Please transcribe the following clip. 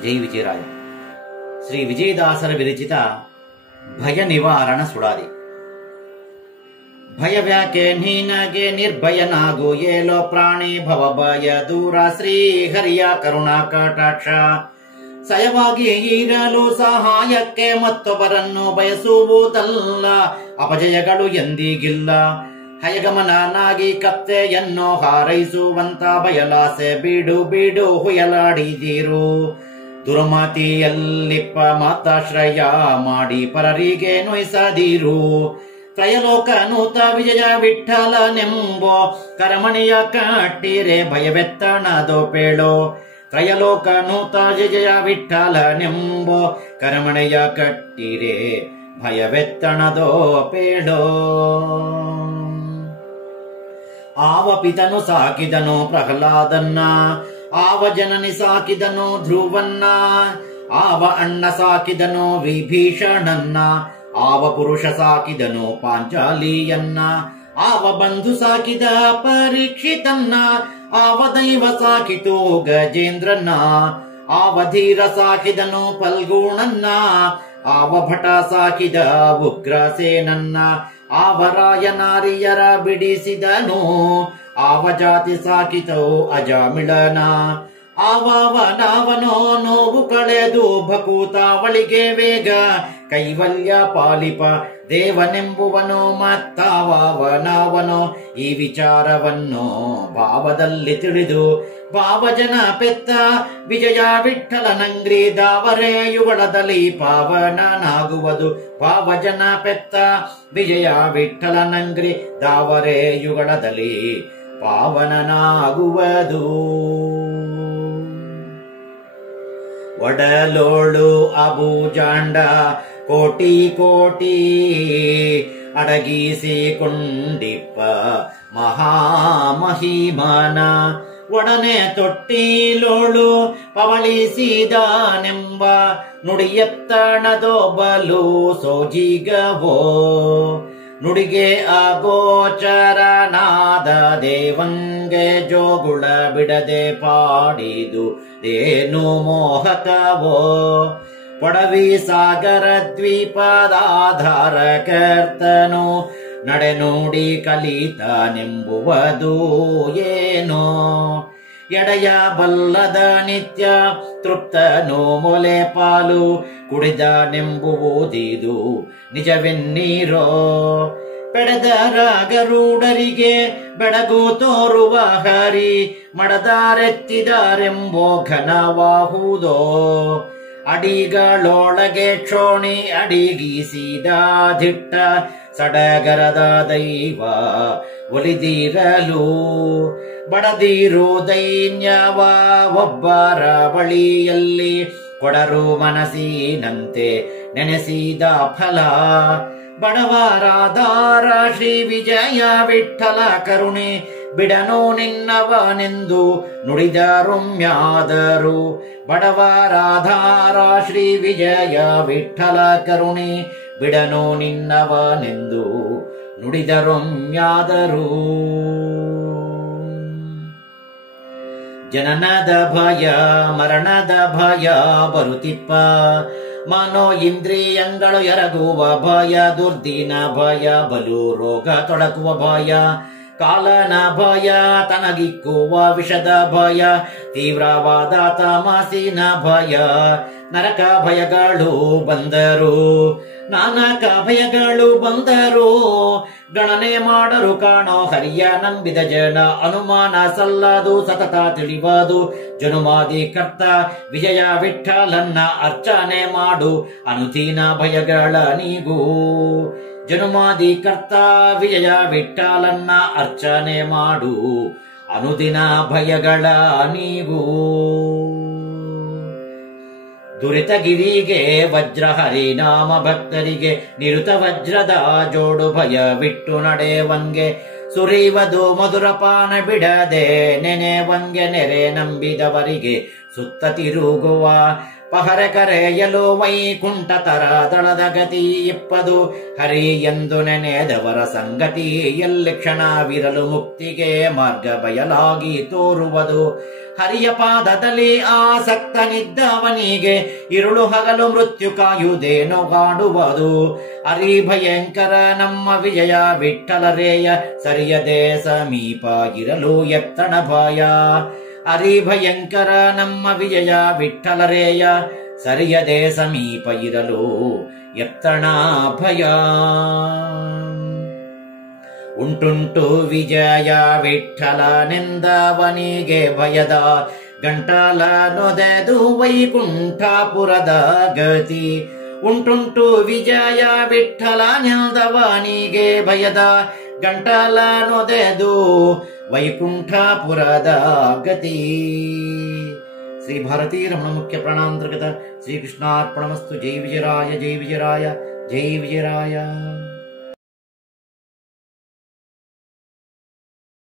ಜೈ ವಿಜಯರಾಯ. ಶ್ರೀ ವಿಜಯದಾಸರ ವಿರಚಿತ ಭಯ ನಿವಾರಣ ಸುಡಾದಿ. ಭಯವ್ಯಾಕೆ ನಿನಗೆ ನಿರ್ಭಯನಾಗು, ಏಲೋ ಪ್ರಾಣಿ ಭವ ಭಯ ದೂರ, ಶ್ರೀ ಹರಿಯ ಕರುಣಾ ಕಟಾಕ್ಷ ಸಯವಾಗಿ ಇರಲು ಸಹಾಯಕ್ಕೆ ಮತ್ತೊಬ್ಬರನ್ನು ಬಯಸುವುದಲ್ಲ, ಅಪಜಯಗಳು ಎಂದಿಗಿಲ್ಲ. ಹಯಗಮನಾಗಿ ಕತ್ತೆಯನ್ನು ಹಾರೈಸುವಂತ ಬಯಲಾಸೆ ಬಿಡು ಬಿಡು ಹುಯಲಾಡಿದಿರು. ದುರ್ಮತಿಯಲ್ಲಿಪ್ಪ ಮಾತಾಶ್ರಯ ಮಾಡಿ ಪರರಿಗೆ ನೊಯ್ಸದಿರು. ತ್ರಯಲೋಕನೂತ ವಿಜಯ ವಿಠಲನೆಂಬೋ ಕರಮಣಿಯ ಕಟ್ಟಿರೆ ಭಯವೆತ್ತಣದೋ ಪೇಳೋ. ತ್ರಯಲೋಕನೂತ ವಿಜಯ ವಿಠಲನೆಂಬೋ ಕರಮಣೆಯ ಕಟ್ಟಿರೆ ಭಯವೆತ್ತಣದೋ ಪೇಳೋ. ಆವ ಪಿತನು ಸಾಕಿದನು ಪ್ರಹ್ಲಾದನ್ನ, ಆವ ಜನನಿ ಸಾಕಿದನು ಧ್ರುವನ್ನ, ಆವ ಅಣ್ಣ ಸಾಕಿದನು ವಿಭೀಷಣನ್ನ, ಆವ ಪುರುಷ ಸಾಕಿದನು ಪಾಂಚಾಲಿಯನ್ನ, ಆವ ಬಂಧು ಸಾಕಿದ ಪರೀಕ್ಷಿತನ್ನ, ಆವ ದೈವ ಸಾಕಿತು ಗಜೇಂದ್ರನ್ನ, ಆವ ಧೀರ ಸಾಕಿದನು ಫಲ್ಗುಣನ್ನ, ಆವ ಭಟ ಸಾಕಿದ ಉಗ್ರಸೇನನ್ನ, ಆವ ರಾಯ ನಾರಿಯರ ಬಿಡಿಸಿದನು, ಆವ ಜಾತಿ ಸಾಕಿತೋ ಅಜಾಮಿಳನ, ಆವನವನೋ ನೋವು ಕಳೆದು ಭಕೂತಾವಳಿಗೆ ವೇಗ ಕೈವಲ್ಯ ಪಾಲಿಪ ದೇವನೆಂಬುವನು ಮತ್ತಾವನವನೋ. ಈ ವಿಚಾರವನ್ನು ಭಾವದಲ್ಲಿ ತಿಳಿದು ಭಾವಜನ ಪೆತ್ತ ವಿಜಯ ವಿಠಲನಂಗ್ರಿ ದಾವರೆಯುಗಳದಲ್ಲಿ ಪಾವನನಾಗುವುದು. ಭಾವಜನ ಪೆತ್ತ ವಿಜಯ ವಿಠಲನಂಗ್ರಿ ದಾವರೆಯುಗಳದಲ್ಲಿ ಪಾವನನಾಗುವುದು. ಒಡಲೋಳು ಅಬುಜಾಂಡ ಕೋಟಿ ಕೋಟಿ ಅಡಗಿಸಿಕೊಂಡಿಪ್ಪ ಮಹಾಮಹಿಮಾನ, ಒಡನೆ ತೊಟ್ಟಿಲೋಳು ಪವಳಿಸಿದನೆಂಬ ನುಡಿಯತ್ತಣದೋ ಬಲು ಸೋಜಿಗವೋ. ನುಡಿಗೆ ಅಗೋಚರನಾದ ದೇವಂಗೆ ಜೋಗುಳ ಬಿಡದೆ ಪಾಡಿದು ಏನು ಮೋಹಕವೋ. ಪೊಡವಿ ಸಾಗರ ದ್ವೀಪದಾಧಾರ ಕರ್ತನು ನಡೆನುಡಿ ಕಲಿತನೆಂಬುವುದು ಏನೋ. ಎಡೆಯ ಬಲ್ಲದ ನಿತ್ಯ ತೃಪ್ತನು ಮೊಲೆ ಪಾಲು ಕುಡಿದನೆಂಬುವುದಿದು ನಿಜವೆನ್ನೀರೋ. ಪೆಡೆದರ ಗರುಡರಿಗೆ ಬೆಳಗು ತೋರುವ ಹರಿ ಮಡದಾರೆತ್ತಿದರೆಂಬೋ ಘನವಾಹುದೋ. ಅಡಿಗಳೊಳಗೆ ಕ್ಷೋಣಿ ಅಡಿಗಿಸಿದ ದಿಟ್ಟ ಸಡಗರದ ದೈವ ಒಲಿದಿರಲು ಬಡದಿರು ದೈನ್ಯವ ಒಬ್ಬರ ಬಳಿಯಲ್ಲಿ ಕೊಡರು ಮನಸ್ಸಿನಂತೆ ನೆನೆಸಿದ ಫಲ. ಬಡವರಾಧಾರ ಶ್ರೀ ವಿಜಯ ವಿಠಲ ಕರುಣೆ ಬಿಡನು ನಿನ್ನವನೆಂದು ನುಡಿದರೊಮ್ಯಾದರು. ಬಡವರಾಧಾರ ಶ್ರೀ ವಿಜಯ ವಿಠಲ ಕರುಣೆ ಬಿಡನು ನಿನ್ನವನೆಂದು ನುಡಿದರೊಮ್ಯಾದರು. ಜನನದ ಭಯ ಮರಣದ ಭಯ ಬರುತ್ತಿಪ್ಪ, ಮನೋ ಇಂದ್ರಿಯಂಗಳು ಎರಗುವ ಭಯ, ದುರ್ದಿನ ಭಯ ಬಲು ರೋಗ ತೊಡಕುವ ಭಯ, ಕಾಲನ ಭಯ ತನಗಿಕ್ಕುವ ವಿಷದ ಭಯ, ತೀವ್ರವಾದ ತಮಸಿನ ಭಯ, ನರಕ ಭಯಗಳು ಬಂದರು ನಾನಕ ಭಯಗಳು ಬಂದರು. ಗಣನೆ ಮಾಡರು ಕಾಣೋ ಹರಿಯ ನಂಬಿದ ಜನ, ಅನುಮಾನ ಸಲ್ಲದು ಸತತ ತಿಳಿವದು. ಜನುಮಾದಿ ಕರ್ತ ವಿಜಯ ವಿಠಲನ್ನ ಅರ್ಚನೆ ಮಾಡು ಅನುದೀನ ಭಯಗಳ ನೀಗು. ಜನುಮಾದಿ ಕರ್ತ ವಿಜಯ ವಿಠಲನ್ನ ಅರ್ಚನೆ ಮಾಡು ಅನುದಿನ ಭಯಗಳ ನೀಗು. ದುರಿತಗಿರಿಗೆ ವಜ್ರ ಹರಿನಾಮ ಭಕ್ತರಿಗೆ ನಿರುತ ವಜ್ರದ ಜೋಡು ಭಯ ಬಿಟ್ಟು ನಡೆವಂಗೆ. ಸುರಿಯುವುದು ಮಧುರಪಾನ ಬಿಡದೆ ನೆನೆವಂಗೆ ನೆರೆ ನಂಬಿದವರಿಗೆ ಸುತ್ತ ತಿರುಗುವ ಪಹರೆ ಕರೆಯಲು ವೈಕುಂಠ ತರ ದಳದ ಗತಿ ಇಪ್ಪದು ಹರಿ ಎಂದು ನೆನೆದವರ ಸಂಗತಿ ಎಲ್ಲಿ ಕ್ಷಣವಿರಲು ಮುಕ್ತಿಗೆ ಮಾರ್ಗ ಬಯಲಾಗಿ ತೋರುವುದು ಹರಿಯ ಪಾದದಲ್ಲಿ ಆಸಕ್ತನಿದ್ದವನಿಗೆ ಇರುಳು ಹಗಲು ಮೃತ್ಯು ಕಾಯುವುದೇನೋ ಕಾಡುವುದು ಹರಿ ಭಯಂಕರ ನಮ್ಮ ವಿಜಯ ವಿಠ್ಠಲರೇಯ ಸರಿಯದೆ ಸಮೀಪ ಇರಲು ಎತ್ತಣ ಭಯ ಹರಿ ಭಯಂಕರ ನಮ್ಮ ವಿಜಯ ವಿಠ್ಠಲರೇಯ ಸರಿಯದೆ ಸಮೀಪ ಇರಲು ಎತ್ತಣ ಭಯ ಉಂಟುಂಟು ವಿಜಯ ವಿಠ್ಠಲನೆಂದವನಿಗೆ ಭಯದ ಗಂಟಲ ನೊದೆದು ವೈಕುಂಠಪುರದ ಗತಿ ಉಂಟುಂಟು ವಿಜಯ ವಿಠ್ಠಲನೆಂದವನಿಗೆ ಭಯದ ಗಂಟಲ ನೊದೆದು ವೈಕುಂಠಪುರದ ಗತಿ. ಶ್ರೀ ಭಾರತೀ ರಮಣ ಮುಖ್ಯ ಪ್ರಾಣಾಂತರ್ಗತ ಶ್ರೀಕೃಷ್ಣಾರ್ಪಣಮಸ್ತು. ಜೈ ವಿಜಯರಾಯ, ಜೈ ವಿಜಯರಾಯ, ಜೈ ವಿಜಯರಾಯ.